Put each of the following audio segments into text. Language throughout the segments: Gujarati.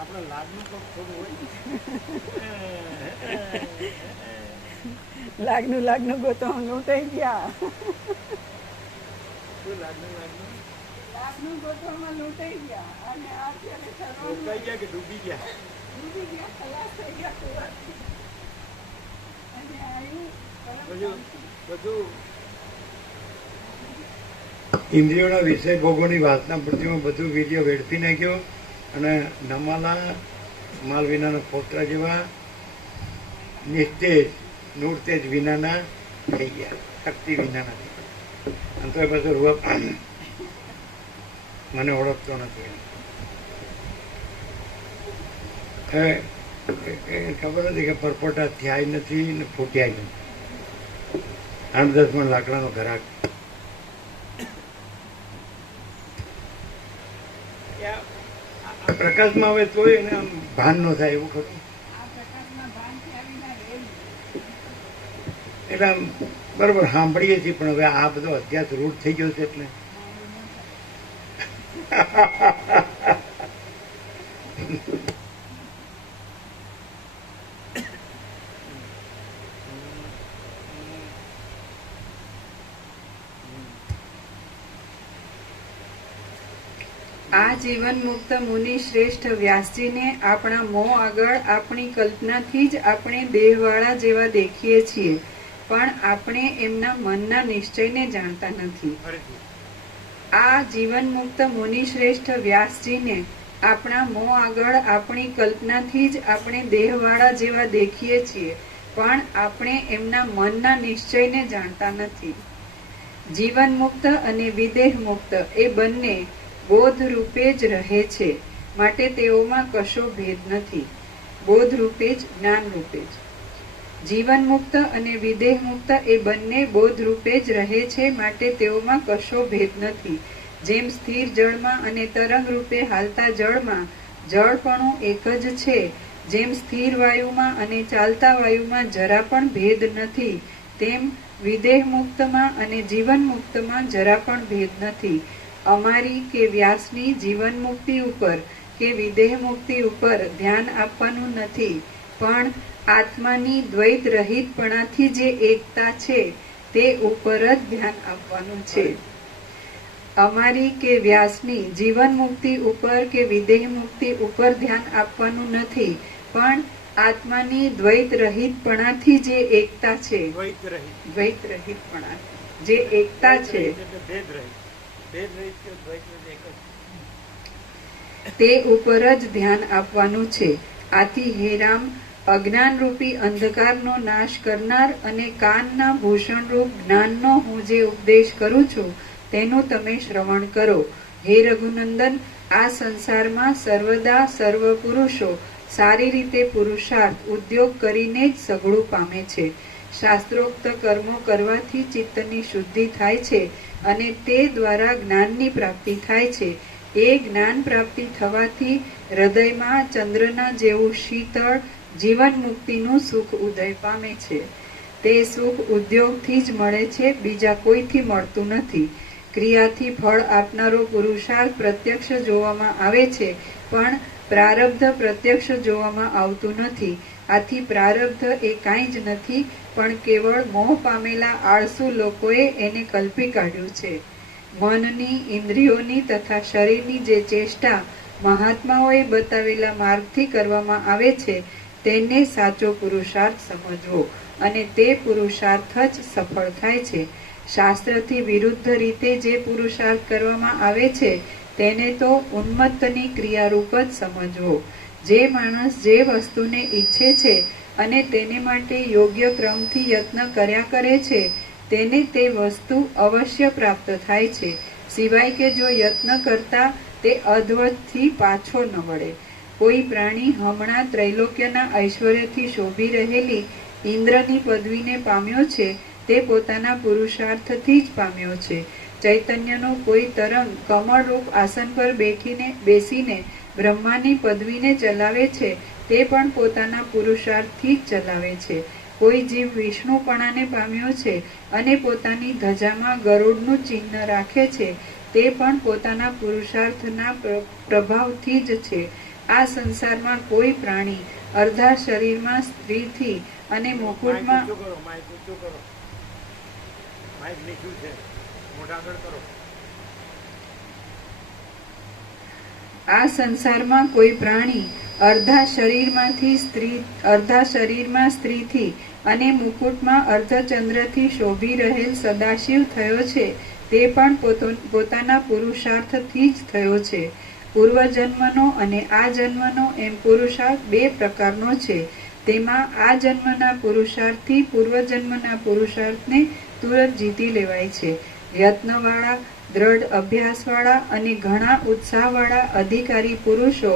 આપણે લાગનું તો થોડું હોય. લાગનું ગોતો લૂંટાઈ ગયા. શું લાગનું ગોતવામાં લૂંટાઈ ગયા અને અત્યારે રોકાઈ ગયા કે ડૂબી ગયા? ડૂબી ગયા, ખલાસ થઈ ગયા. અને આવ્યું બધું ઇન્દ્રિયોના વિષય ભોગોની વાસના પ્રત્યેમાં બધું વીર્ય વેડફી નાખ્યો અને નમાલા માલ વિનાના પોતરા જેવા નિસ્તેજ નૂરતેજ વિનાના થઈ ગયા, શક્તિ વિનાના થઈ ગયા. અને તો પાછું રૂપ મને ઓળખતો નથી. ખબર હતી કે પરપોટા થયા નથી ને ફૂટ્યા નથી. 8-10 મણ લાકડાનો ઘરાક. પ્રકાશમાં આવે તોય એને આમ ભાન ન થાય એવું ખરું. એટલે આમ બરોબર સાંભળીએ છીએ પણ હવે આ બધો અધ્યાસ રૂઢ થઈ ગયો છે એટલે આ જીવન મુક્ત મુનિ શ્રેષ્ઠ વ્યાસજીને આપણા મોં આગળ આપણી કલ્પનાથી જ આપણે દેહવાળા જેવા દેખીએ છીએ, પણ આપણે એમના મનના નિશ્ચયને જાણતા નથી. આ જીવન મુક્ત મુનિ શ્રેષ્ઠ વ્યાસજીને આપણા મોં આગળ આપણી કલ્પનાથી જ આપણે દેહવાળા જેવા દેખીએ છીએ, પણ આપણે એમના મનના નિશ્ચયને જાણતા નથી. જીવન મુક્ત અને વિદેહ મુક્ત એ બંને બોધ રૂપે જ રહે છે, માટે તેઓમાં કશો ભેદ નથી. બોધ રૂપે જ, જ્ઞાન રૂપે જ. જીવન મુક્ત અને વિદેહ મુક્ત એ બંને બોધ રૂપે જ રહે છે, માટે તેઓમાં કશો ભેદ નથી. જેમ સ્થિર જળમાં અને તરંગ રૂપે હાલતા જળમાં જળપણું એક જ છે, જેમ સ્થિર વાયુમાં અને ચાલતા વાયુમાં જરા પણ ભેદ નથી, તેમ વિદેહ મુક્તમાં અને જીવન મુક્તમાં જરા પણ ભેદ નથી. અમારી કે વ્યાસની જીવન મુક્તિ ઉપર કે વિદેહ મુક્તિ ઉપર ધ્યાન આપવાનું નથી, પણ આત્માની દ્વૈત રહિતપણાથી જે એકતા છે તે ઉપર જ ધ્યાન આપવાનું છે. અમારી કે વ્યાસની જીવન મુક્તિ ઉપર કે વિદેહ મુક્તિ ઉપર ધ્યાન આપવાનું નથી, પણ આત્માની દ્વૈત રહિતપણાથી જે એકતા છે, દ્વૈત રહિતપણા જે એકતા છે તે ઉપર જ ધ્યાન આપવાનું છે. આથી હે રામ, અજ્ઞાન રૂપી અંધકારનો નાશ કરનાર અને કાનના ભૂષણરૂપ જ્ઞાનનો હું જે ઉપદેશ કરું છું તેનું તમે શ્રવણ કરો. હે રઘુનંદન, આ સંસારમાં સર્વદા સર્વ પુરુષો સારી રીતે પુરુષાર્થ ઉદ્યોગ કરીને જ સઘળું પામે છે. શાસ્ત્રોક્ત કર્મો કરવાથી ચિત્તની શુદ્ધિ થાય છે અને તે દ્વારા જ્ઞાનની પ્રાપ્તિ થાય છે. એ જ્ઞાન પ્રાપ્તિ થવાથી હૃદયમાં ચંદ્રના જેવું શીતળ જીવન મુક્તિનું સુખ ઉદય પામે છે. તે સુખ ઉદ્યોગથી જ મળે છે, બીજા કોઈથી મળતું નથી. ક્રિયાથી ફળ આપનારો પુરુષાર્થ પ્રત્યક્ષ જોવામાં આવે છે, પણ પ્રારબ્ધ પ્રત્યક્ષ જોવામાં આવતું નથી. આથી પ્રારબ્ધ એ કાંઈ જ નથી, પણ કેવળ મોહ પામેલા આળસુ લોકોએ એને કલ્પી કાઢ્યું છે. મનની, ઇન્દ્રિયોની તથા શરીરની જે ચેષ્ટા મહાત્માઓએ બતાવેલા માર્ગથી કરવામાં આવે છે તેને સાચો પુરુષાર્થ સમજવો, અને તે પુરુષાર્થ જ સફળ થાય છે. શાસ્ત્રથી વિરુદ્ધ રીતે જે પુરુષાર્થ કરવામાં આવે છે તેને તો ઉન્મત્તની ક્રિયારૂપ જ સમજવો. જે માણસ જે વસ્તુને ઈચ્છે છે અને તેને માટે યોગ્ય ક્રમથી યત્ન કર્યા કરે છે તેને તે વસ્તુ અવશ્ય પ્રાપ્ત થાય છે, સિવાય કે જો યત્ન કરતા તે અધવતથી પાછો ન વળે. કોઈ પ્રાણી હમણાં ત્રૈલોક્યના ઐશ્વર્યથી શોભી રહેલી ઇન્દ્રની પદવીને પામ્યો છે તે પોતાના પુરુષાર્થથી જ પામ્યો છે. ચૈતન્યનો કોઈ તરંગ કમળરૂપ આસન પર બેસીને બ્રહ્માની પદવીને ચલાવે છે તે પણ પોતાના પુરુષાર્થથી જ ચલાવે છે. કોઈ જીવ વિષ્ણુપણાને પામ્યો છે અને પોતાની ધજામાં ગરુડનું ચિહ્ન રાખે છે તે પણ પોતાના પુરુષાર્થના પ્રભાવથી જ છે. આ સંસારમાં કોઈ પ્રાણી અર્ધા શરીરમાં સ્ત્રીથી અને મુકુટમાં માઇક ઊંચું કરો. માઇક નીચું છે, મોઢા આગળ કરો. આ સંસારમાં કોઈ પ્રાણી અર્ધા શરીરમાં સ્ત્રીથી અને મુકુટમાં અર્ધચંદ્રથી શોભી રહેલ સદાશિવ થયો છે તે પણ પોતાના પુરુષાર્થથી જ થયો છે. પૂર્વજન્મનો અને આ જન્મનો એમ પુરુષાર્થ બે પ્રકારનો છે. તેમાં આ જન્મના પુરુષાર્થથી પૂર્વજન્મના પુરુષાર્થને તુરત જીતી લેવાય છે. યત્નવાળા, દ્રઢ અભ્યાસવાળા અને ઘણા ઉત્સાહવાળા અધિકારી પુરુષો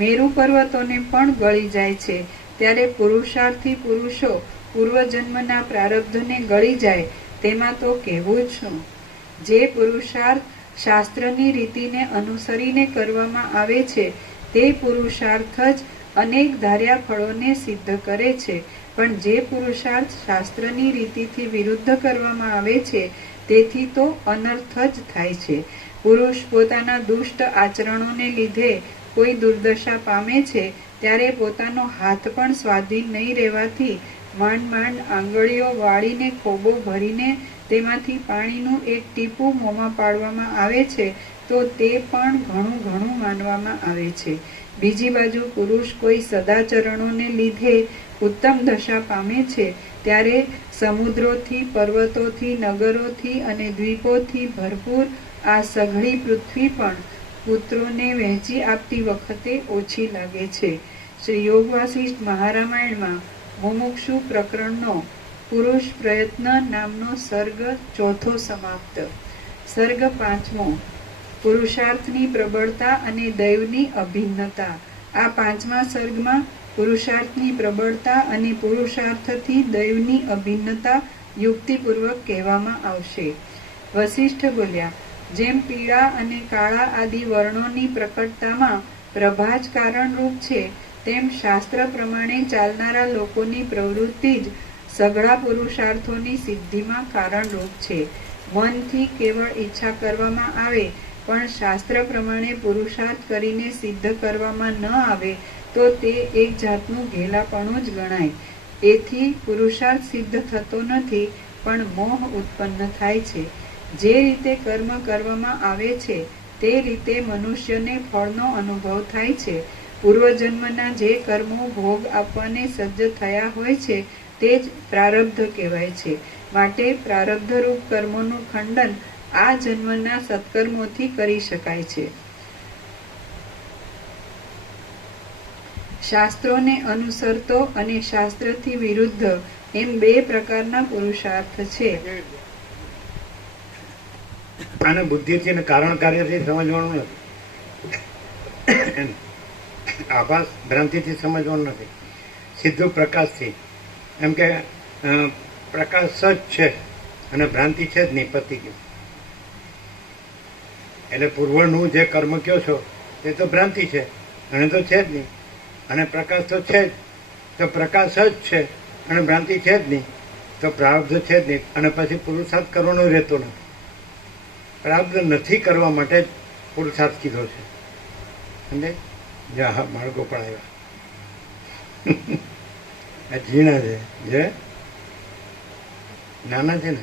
મેરુ પર્વતોને પણ ગળી જાય છે. ત્યારે પુરુષાર્થી પુરુષો પૂર્વજન્મના પ્રારબ્ધને ગળી જાય તેમાં તો કહેવું જ શું. જે પુરુષાર્થ શાસ્ત્રની રીતિને અનુસરીને કરવામાં આવે છે તે પુરુષાર્થ જ અનેક ધાર્યા ફળોને સિદ્ધ કરે છે. પણ જે પુરુષાર્થ શાસ્ત્રની રીતિથી વિરુદ્ધ કરવામાં આવે છે તેથી તો અનર્થ જ થાય છે. પુરુષ પોતાના દુષ્ટ આચરણોને લીધે કોઈ દુર્દશા પામે છે ત્યારે પોતાનો હાથ પણ સ્વાધીન નહીં રહેવાથી માંડ આંગળીઓ વાળીને ખોબો ભરીને તેમાંથી પાણીનું એક ટીપું મોંમાં પાડવામાં આવે છે તો તે પણ ઘણું માનવામાં આવે છે. બીજી બાજુ પુરુષ કોઈ સદાચરણોને લીધે ઉત્તમ દશા પામે છે ત્યારે સમુદ્રોથી, પર્વતોથી, નગરોથી અને દ્વીપોથી ભરપૂર આ સઘળી પૃથ્વી પણ પુત્રોને વહેંચી આપતી વખતે ઓછી લાગે છે. શ્રી યોગ વાસિષ્ઠ મહારામાયણમાં મુમુક્ષુ પ્રકરણનો પુરુષ પ્રયત્ન નામનો સર્ગ ચોથો સમાપ્ત. સર્ગ પાંચમો પુરુષાર્થની પ્રબળતા અને દૈવની અભિન્નતા. આ પાંચમા સર્ગમાં પુરુષાર્થની પ્રબળતા અને પુરુષાર્થથી દૈવની અભિન્નતા યુક્તિપૂર્વક કહેવામાં આવશે. વસિષ્ઠ બોલ્યા, જેમ પીળા અને કાળા આદિ વર્ણોની પ્રકટતામાં પ્રભા જ કારણરૂપ છે તેમ શાસ્ત્ર પ્રમાણે ચાલનારા લોકોની પ્રવૃત્તિ જ સઘળા પુરુષાર્થોની સિદ્ધિમાં કારણરૂપ છે. મનથી કેવળ ઈચ્છા કરવામાં આવે પણ શાસ્ત્ર પ્રમાણે પુરુષાર્થ કરીને સિદ્ધ કરવામાં ન આવે તો તે એક જાતનું ઘેલાપણું જ ગણાય. એથી પુરુષાર્થ સિદ્ધ થતો નથી પણ મોહ ઉત્પન્ન થાય છે. જે રીતે કર્મ કરવામાં આવે છે તે રીતે મનુષ્યને ફળનો અનુભવ થાય છે. પૂર્વજન્મના જે કર્મો ભોગ આપવાને સજ્જ થયા હોય છે તે જ પ્રારબ્ધ કહેવાય છે. માટે પ્રારબ્ધરૂપ કર્મોનું ખંડન આ જન્મના સત્કર્મોથી કરી શકાય છે. શાસ્ત્રોને અનુસરતો અને શાસ્ત્રથી વિરુદ્ધ એમ બે પ્રકારના પુરુષાર્થ છે. આને બુદ્ધિથી અને કારણ કાર્યથી સમજવાનું નથી. આભાસ ભ્રાંતિથી સમજવાનું નથી. સીધું પ્રકાશથી. એમ કે પ્રકાશ સચ છે અને ભ્રાંતિ છે જ નહીં, પતી ગયું. એટલે પૂર્વનું જે કર્મ કહો છો તે તો ભ્રાંતિ છે અને તો છે જ નહીં, અને પ્રકાશ તો છે જ. તો પ્રકાશ જ છે અને ભ્રાંતિ છે જ નહીં, તો પ્રારબ્ધ છે જ નહીં. અને પછી પુરુષાર્થ કરવાનો રહેતો નથી. પ્રારબ્ધ નથી કરવા માટે જ પુરુષાર્થ કીધો છે. સમજે? જા હા, બાળકો પણ આવ્યા. આ ઝીણા છે, જે નાના છે ને.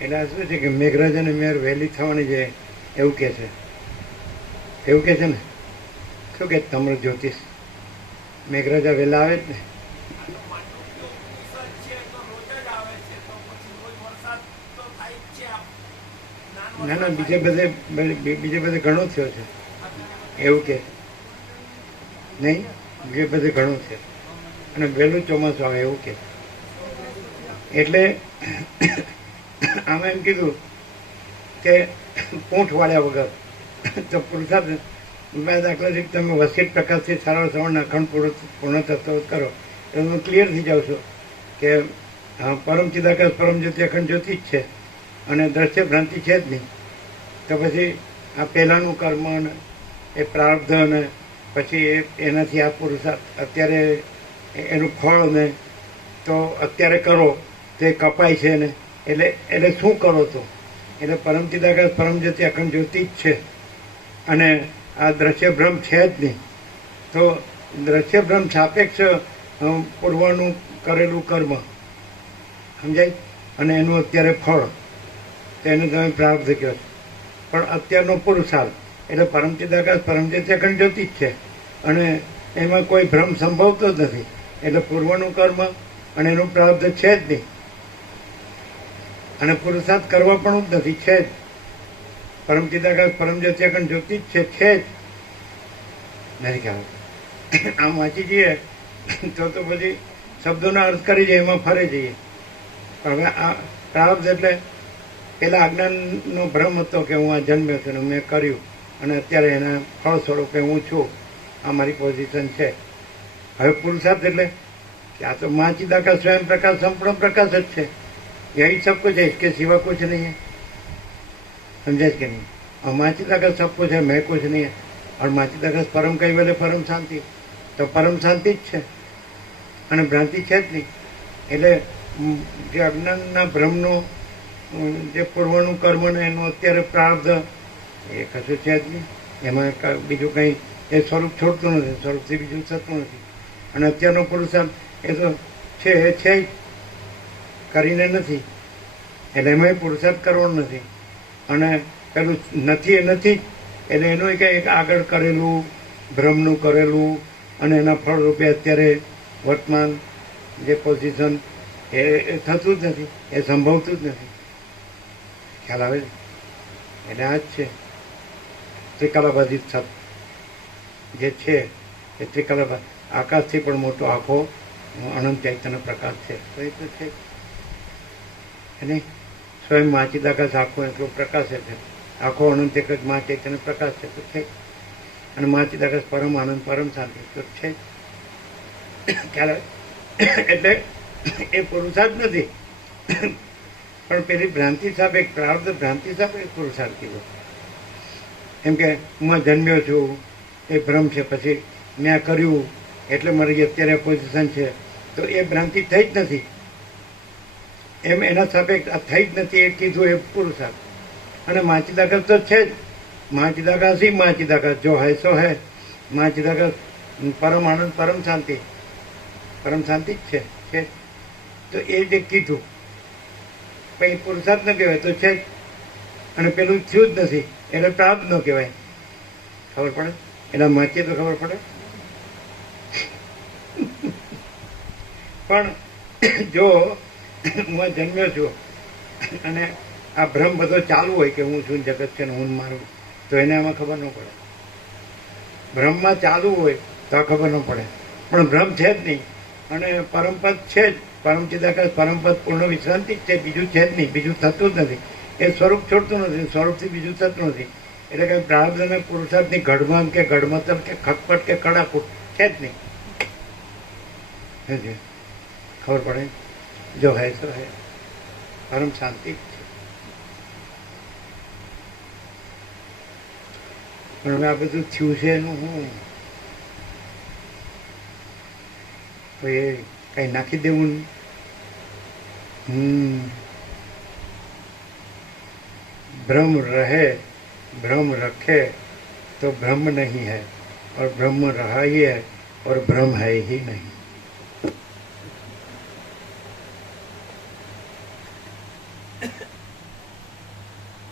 એટલે આ શું છે કે મેઘરાજાને મેર વહેલી થવાની છે એવું કે છે. એવું કે છે ને. શું કે તમારું જ્યોતિષ મેઘરાજા વહેલા આવે જ ને. ના ના, બીજે બધે ઘણું થયો છે એવું કે નહીં. બીજે બધે ઘણું છે અને વહેલું ચોમાસું આવે એવું કે. એટલે આમાં એમ કીધું કે પૂંઠ વાળ્યા વગર તો પુરુષાર્થ દાખલા તરીકે તમે વસિષ્ઠ પ્રકાશથી સારા શ્રવણના અખંડ પૂર્ણ તત્વ કરો તો તમે ક્લિયર થઈ જાવ છો કે પરમ ચિદાકાશ પરમ જ્યોતિ અખંડ જ્યોતિ જ છે અને દ્રશ્ય ભ્રાંતિ છે જ નહીં. તો પછી આ પહેલાંનું કર્મ ને એ પ્રારબ્ધ ને પછી એનાથી આ પુરુષાર્થ અત્યારે એનું ફળ ને તો અત્યારે કરો તો એ કપાય છે ને. એટલે શું કરો તો એટલે પરમ ચિદાકાશ પરમ જ્યોતિ અખંડ જ્યોતિ જ છે. અને આ દ્રશ્ય ભ્રમ છે જ નહીં. તો દ્રશ્ય ભ્રમ સાપેક્ષ પૂર્વનું કરેલું કર્મ સમજાય, અને એનું અત્યારે ફળ તો એને તમે પ્રાપ્ત કહો છો. પણ અત્યારનો પુરુષાર્થ એટલે પરમ ચિદાકાશ પરમ જ્યોતિ અખંડ જ્યોતિ જ છે, અને એમાં કોઈ ભ્રમ સંભવતો જ નથી. એટલે પૂર્વનું કર્મ અને એનું પ્રાપ્ત છે જ નહીં, અને પુરુષાર્થ કરવા પણ જ નથી, છે જ. પરમ ચિદાકાશ પરમ જ્યોતિ અખંડ જ્યોતિ જ છે જ નથી ખ્યાલ. આમ વાંચી જઈએ તો પછી શબ્દોનો અર્થ કરી જઈએ, એમાં ફરે જઈએ. પણ હવે આ પ્રારબ્ધ એટલે પેલા અજ્ઞાનનો ભ્રમ હતો કે હું આ જન્મ્યો છું ને મેં કર્યું, અને અત્યારે એના ફળ સ્વરૂપે હું છું, આ મારી પોઝિશન છે. હવે પુરુષાર્થ એટલે કે આ તો મા ચિદાકાશ સ્વયં પ્રકાશ સંપૂર્ણ પ્રકાશ જ છે. यही सब कुछ है, इसके सिवा कुछ नहीं है. समझे कि नहीं? और माँ चिदाकाश सब कुछ है, मैं कुछ नहीं है. और माँ चिदाकाश परम कई वेले परम शांति, तो परम शांति જ છે, અને ભ્રાંતિ છે જ નહીં. એટલે જે અજ્ઞાનના ભ્રમનો જે પૂર્વનું કર્મ ને એનું અત્યારે પ્રારબ્ધ એ કશું છે જ નહીં. એમાં બીજું કંઈ એ સ્વરૂપ છોડતું નથી, સ્વરૂપથી બીજું થતું નથી. અને અત્યારનો પુરુષાર્થ એ તો છે એ છે જ, કરીને નથી. એટલે એમાં પુરુષાર્થ કરવાનો નથી. અને પેલું નથી એ નથી જ, એટલે એનું કંઈ આગળ કરેલું ભ્રમનું કરેલું અને એના ફળ રૂપે અત્યારે વર્તમાન જે પોઝિશન એ થતું જ નથી, એ સંભવતું જ નથી. ખ્યાલ આવે છે? એટલે આ જ છે ત્રિકાલાબાધિત સત જે છે એ ત્રિકાલાબાદ. આકાશથી પણ મોટો આખો અનંત ચૈતન્ય પ્રકાશ છે, તો એ તો છે અને સ્વયં મા ચિદાકાશ આખો એટલો પ્રકાશ છે, આખો અનંત એક જ મા ચૈતન્ય પ્રકાશ છે, તો છે. અને મા ચિદાકાશ પરમ આનંદ પરમ શાંતિ તો છે. ખ્યાલ આવે? એટલે એ પુરુષાર્થ નથી, પણ પેલી ભ્રાંતિ સાહેબ એક પ્રારબ્ધ ભ્રાંતિ સાહેબ એક પુરુષાર્થ કીધો. એમ કે હું જન્મ્યો છું એ ભ્રમ છે, પછી મેં કર્યું એટલે મારી અત્યારે પોઝિશન છે, તો એ ભ્રાંતિ થઈ જ નથી. એમ એના સાપેક્ષ આ થઈ જ નથી એ કીધું, એ પુરુષાર્થ. અને મા ચિદાકાશ તો છે જ. મા ચિદાકાશ ही મા ચિદાકાશ, જો હૈ સો હૈ. મા ચિદાકાશ પરમ આનંદ પરમ શાંતિ, પરમ શાંતિ જ છે. તો એ જે કીધું પછી પુરુષાર્થ ન કહેવાય, તો છે જ. અને પેલું થયું જ નથી એટલે પ્રાપ્ત ન કહેવાય. ખબર પડે? એના વાંચીએ તો ખબર પડે. પણ જો હું જન્મ્યો છું અને આ ભ્રમ બધો ચાલુ હોય કે હું છું જગત છે ને હું મારું, તો એને આમાં ખબર ન પડે. ભ્રમમાં ચાલુ હોય તો આ ખબર ન પડે. પણ ભ્રમ છે જ નહીં, અને પરમપદ છે જ. પરમ ચિદાકાશ પરમપદ પૂર્ણ વિશ્રાંતિ જ છે, બીજું છે જ નહીં, બીજું થતું જ નથી. એ સ્વરૂપ છોડતું નથી, સ્વરૂપથી બીજું થતું નથી. એટલે કે પ્રારબ્ધ અને પુરુષાર્થની ઘડમાં કે ઘડમતર કે ખટપટ કે કડાકૂટ છે જ નહીં. ખબર પડે? જો હૈ તો હૈ, પરમ શાંતિ જ છે. પણ હવે આ બધું થયું છે એનું હું એ કઈ નાખી દેવું. भ्रम रहे भ्रम रखे तो भ्रम नहीं है, और ब्रह्म रहा ही है और भ्रम है ही नहीं.